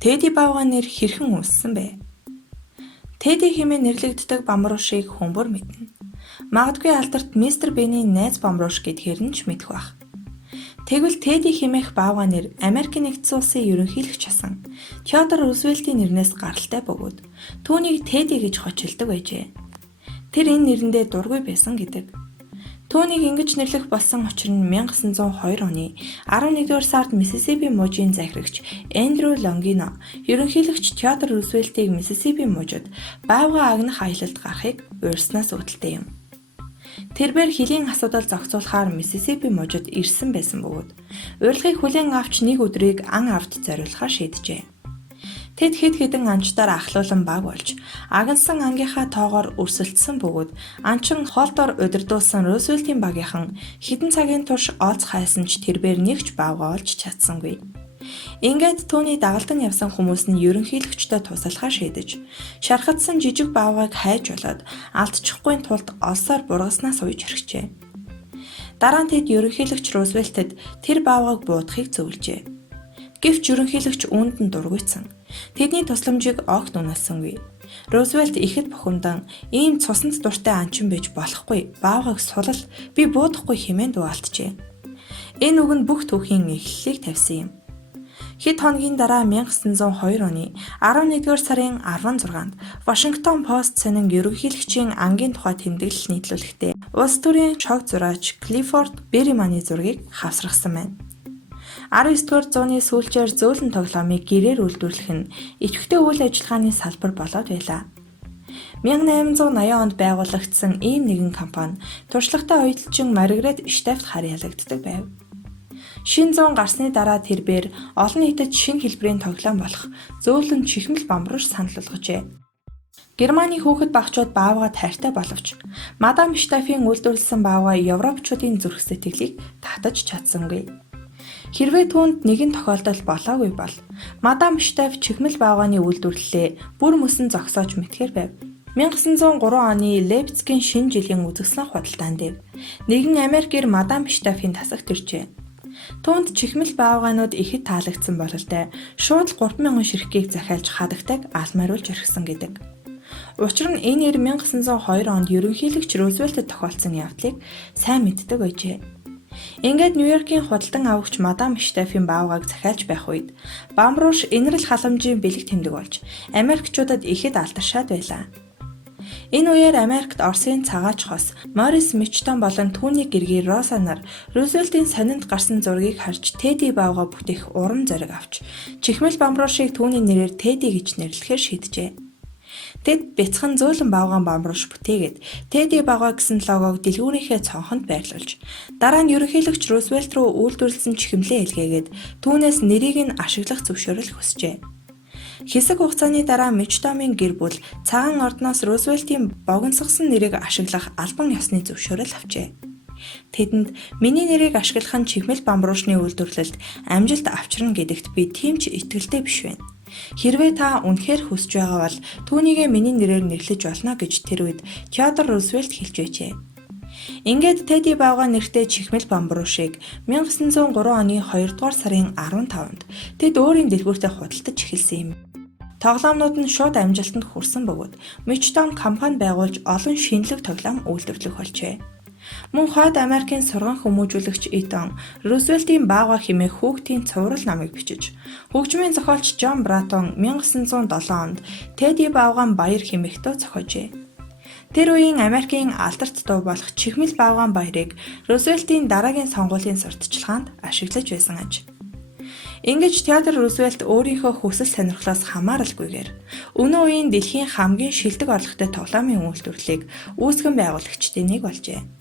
Тедди Бауга нэр хэрхэн үүссэн бэ? Тедди хэмээн нэрлэгддэг бамбуушийг хүн бүр мэднэ. Магадгүй алдарт мистер Бений найз бамбууш гэдгээр нь ч мэдэх байх. Тэгвэл Тедди хэмээх Бауга нэр Америкийн нэгдсэн улсын ерөнхийлөгч асан Теодор Рузвельтийн нэрнээс гаралтай бөгөөд түүнийг Тедди гэж хочилдог байжээ. Тэр энэ нэрэндээ дургүй байсан гэдэг. Түүнийг ингэж нэрлэх болсон учир нь 1902 оны 11-р сард Миссисипи мужийн захирагч Эндрю Лонгино ерөнхийлөгч Теодор Рузвельтийг Миссисипи мужид Бауга агнах аялалд гарахыг уурснаас үүдэлтэй юм. Тэрээр хөлийн асуудал зохицуулахаар Миссисипи мужид ирсэн байсан бөгөөд урилгыг хүлээн авч нэг өдрийг ан авт зориулахаар шийджээ. Тэд хэд хэдэн анчдаар ахлуулан баг болж агнсан ангийнхаа тоогоор өрсөлдсөн бөгөөд анчин хоолдоор удирдуулсан Рузвельтийн багийнхан хэдэн цагийн турш олз хайсан ч тэрээр нэгч Бауга олж чадсангүй. Ингээд түүний дагалдан явсан хүмүүс нь ерөнхийлөгчдөө туслахаа шийдэж шархатсан жижиг Баугыг хайж болоод алдчихгүй тулд олсоор бургаснаас уйж орхижээ. Дараа нь тэд ерөнхийлөгч Рузвельтэд тэр Баугыг буудахыг зөвлөжээ. Гэвч ерөнхийлөгч үүнд нь дургуйцсан. Тэдний тусламжийг огт унаасангүй. Рузвельт ихэд бухимдан ийм цусанд дуртай анчин байж болохгүй. Баугыг сулал би буудахгүй хэмээн дуалджээ. Энэ үг нь бүх түүхийн эхлэлийг тавьсан юм. Хэд хоногийн дараа 1902 оны 11-р сарын 16-нд Вашингтон Пост сонин ерөнхийлөгчийн ангийн тухай тэмдэглэл нийтлүүлэхдээ улс төрийн шог зураач Клиффорд Берриманы зургийг хавсрагсан байна. 19-р зууны сүүлчээр зөөлөн тоглоомыг гэрээр үйлдвэрлэх нь идэвхтэй үйл ажиллагааны салбар болоод байлаа. 1880 онд байгуулагдсан ийм нэгэн компани туршлагатай уялдчин Маргарет Штефт харьяалагддаг байв. Шинэ зуун гарсны дараа тэрээр олон нийтэд шинэ хэлбэрийн тоглоом болох зөөлөн чихмэл бамбарш санал болгожээ. Германы хүүхэд багчууд Бауга тайртай боловч мадам Штефийн үйлдвэрлэсэн Бауга европчуудын зүрх сэтгэлийг татаж чадсангүй. Хэрвээ түүнд нэгэн тохиолдол болоогүй бол мадам Штеф чихмэл Бауганы үйлдвэрлэлээ бүр мөсөн зогсоож мэтгээр байв. 1903 оны Лейпцигийн шинэ жилийн үзэсгэлэн худалдаан дээр нэгэн Америкээр мадам Штефийн тасагт иржээ. Түүнд чихмэл Бауганууд ихэд таалагдсан бололтой шууд 3,000 ширхгийг захиалж хадагтайг алмааруулж орхисон гэдэг. Учир нь энэ 1902 онд ерөнхийлөгч Рузвельтэд тохиолдсон явдлыг сайн мэддэг байжээ. Ингээд Нью-Йоркийн худалдан авагч мадам Штефийн Баугаг захиалж байх үед бамбууш инэрл халамжийн бэлэг тэмдэг болж Америкчуудад ихэд алдаршаад байлаа. Энэ үеэр Америкт Оросын цагаач хос Морис Мичтон болон түүний гэргий Роса нар Рузвельтийн сонинд гарсан зургийг харж Тедди Бауга бүтээх урам зориг авч чихмэл бамбуушийг түүний нэрээр Тедди гэж нэрлэхээр шийджээ. Тэд бяцхан зөөлөн Баугаан бамбууш бүтээгээд Тедди Бауга гэсэн логог дэлгүүрийнхээ цонхонд байрлуулж дараа нь ерөнхийлөгч Рузвельт руу үйлдвэрлэсэн чихмлээ илгээгээд түүнээс нэрийг нь ашиглах зөвшөөрөл хүсжээ. Хэсэг хугацааны дараа Мичтомын гэр бүл цагаан ордноос Рузвельтийн богиносгосон нэрийг ашиглах албан ёсны зөвшөөрөл авчээ. Тэдэнд миний нэрийг ашиглах нь чихмэл бамбуушны үйлдвэрлэлд амжилт авчирна гэдэгт би тийм ч итгэлтэй биш байна. Хэрвээ та үнэхээр хүсэж байгаа бол түүнийгээ миний нэрээр нэрлэж болно гэж тэр үед Теодор Рузвельт хэлж байжээ. Ингээд Тедди Бауга нэртэй чихмэл бамбуушийг 1903 оны 2 дугаар сарын 15-нд тэд өөрийн дэлгүүртээ худалдаж эхэлсэн юм. Тоглоомнууд нь шууд амжилтанд хүрсэн бөгөөд Мичтон компани байгуулж олон шинэлэг тоглоом үйлдвэрлэх болжээ. Мөн хойд Америкийн сурган хүмүүжүүлэгч Итон Рузвельтийн Бауга хэмээх хүүхдийн цуврал номыг бичиж, хөгжмийн зохиолч Джон Братон 1907 онд Тедди Баугаан баяр хэмээх дуу зохиожээ. Тэр үеийн Америкийн алдарт дуу болох чихмэл Баугаан баярыг Рузвельтийн дараагийн сонгуулийн сурталчилгаанд ашиглаж байсан аж. Ингэж Теодор Рузвельт өөрийнхөө хүсэл сонирхлоос хамааралгүйгээр өнөө үеийн дэлхийн хамгийн шилдэг орлоготой тоглоомын үйлдвэрлэлийг үүсгэн байгуулагчдын нэг болжээ.